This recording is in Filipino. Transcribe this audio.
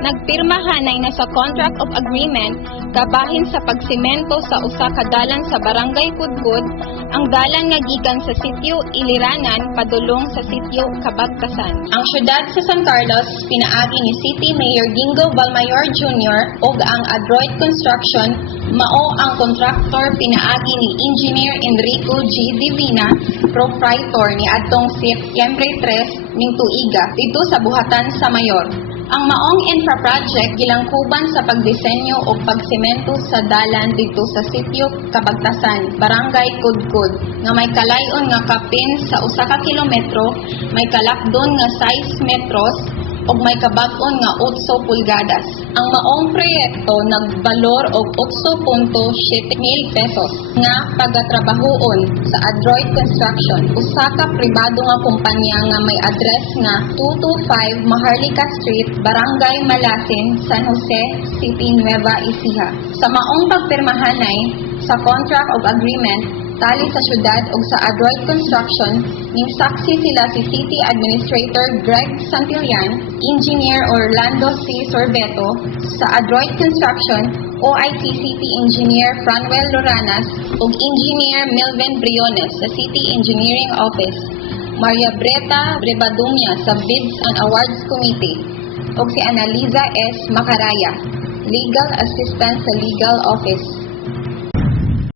nagpirmahanay na sa contract of agreement kabahin sa pagsemento sa usa ka dalan sa barangay Kudkod ang dalan nga gikan sa sitio Iliranan padulong sa sitio Kabagtasan. Ang syudad sa San Carlos pinaagi ni City Mayor Gingo Balmayor Jr. ug ang Adroit Construction mao ang kontraktor pinaagi ni Engineer Enrico G. Divina, proprietor ni adtong Setyembre 3 ning tuiga dito sa buhatan sa Mayor. Ang maong infra project gilangkuban sa pagdisenyo o pagsemento sa dalan dito sa sitio Kabagtasan, Barangay Kudkod, nga may kalayon nga kapin sa usa ka kilometro, may kalakdon nga 6 metros, ug may kabag-on nga 8 pulgadas. Ang maong proyekto nagbalor og 8.7 mil pesos nga pagatrabahoon sa Adroit Construction, usa ka pribado nga kumpanya nga may address nga 225 Maharlika Street, Barangay Malasin, San Jose City, Nueva Ecija. Sa maong pagpirmahanay sa contract of agreement tali sa syudad ug sa Adroit Construction ning saksi sila si City Administrator Greg Santillan, Engineer Orlando C. Sorbeto sa Adroit Construction, OIC City Engineer Franwell Loranas ug Engineer Melvin Briones sa City Engineering Office, Maria Breta Brebadumia sa Bids and Awards Committee ug si Analiza S. Macaraya, Legal Assistant sa Legal Office.